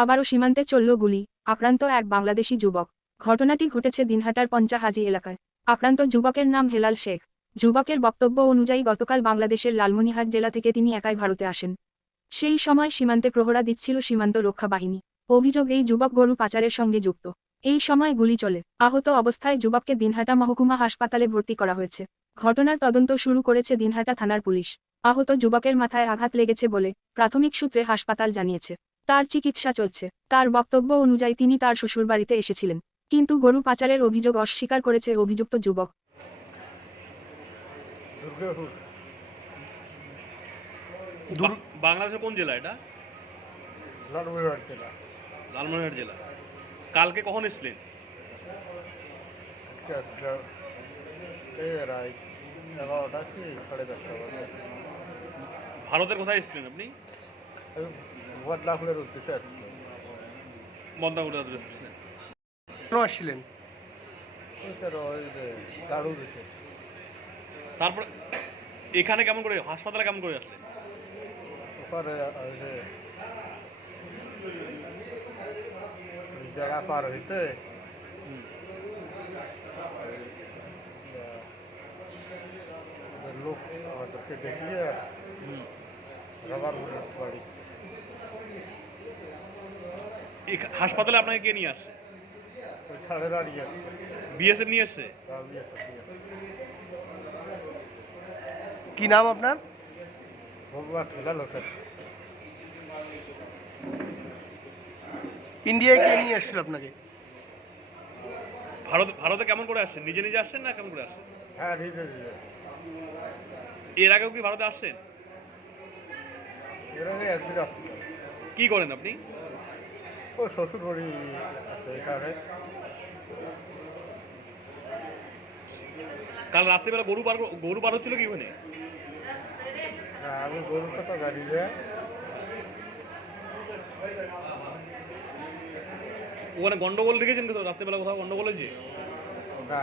আবারও সীমান্তে চলল গুলি, আক্রান্ত এক বাংলাদেশি যুবক। ঘটনাটি ঘটেছে দিনহাটার পঞ্চাহাজি এলাকায়। আক্রান্ত যুবকের নাম হেলাল শেখ। যুবকের বক্তব্য অনুযায়ী গতকাল বাংলাদেশের লালমনিরহাট জেলা থেকে তিনি একাই ভারতে আসেন। সেই সময় সীমান্তে প্রহরা দিচ্ছিল সীমান্ত রক্ষা বাহিনী। অভিযোগ, এই যুবক গরু পাচারের সঙ্গে যুক্ত। এই সময় গুলি চলে। আহত অবস্থায় যুবককে দিনহাটা মহকুমা হাসপাতালে ভর্তি করা হয়েছে। ঘটনার তদন্ত শুরু করেছে দিনহাটা থানার পুলিশ। আহত যুবকের মাথায় আঘাত লেগেছে বলে প্রাথমিক সূত্রে হাসপাতাল জানিয়েছে। তার চিকিৎসা চলছে। তার বক্তব্য অনুযায়ী তিনি তার শ্বশুরবাড়িতে এসেছিলেন, কিন্তু গরু পাচারের অভিযোগ অস্বীকার করেছে অভিযুক্ত যুবক। বাংলাদেশের কোন জেলা এটা? লালমনিরহাট জেলা। লালমনিরহাট জেলা। কালকে কখন এসেছিলেন? রায় 11টা কি 10:30 বাজে। ভারতের কোথায় এসেছিলেন আপনি? বদলাপুরের উদ্দেশ্যে আসছিল। বন্দাগুড়া এসেছিলেন। কেন আসছিলেন? ওই স্যার ওই যে দারু দিতে। তারপরে এখানে কেমন করে, হাসপাতালে কেমন করে আসলেন? ওপারে ওই যে ওই জায়গা পার হইতে লোক আমাদেরকে দেখিয়ে রবার বাড়ি। হাসপাতালে আপনাকে কে নিয়ে আসছে? ওই ছাড়ে দাঁড়িয়ে বিএসএফ নিয়ে এসছে? কি নাম আপনার? ভগবান হেলাল হোসেন। ইন্ডিয়ায় কে নিয়ে আসছিল আপনাকে? ভারতে কেমন করে আসছেন? নিজে নিজে আসছেন না কেমন করে আসছেন? হ্যাঁ ঠিক আছে। এর আগেও কি ভারতে আসছেন? এর আগে একদিন আসছিল। কি করেন আপনি? ও শ্বশুর বাড়ি আছে এখানে। কাল রাত্রিবেলা গরু পার হচ্ছিল কি ওখানে? আমি গরুর কথা গাড়ি যায়। ওখানে গন্ডগোল দেখেছেন তো রাত্রিবেলা কোথাও গন্ডগোল হয়েছে? না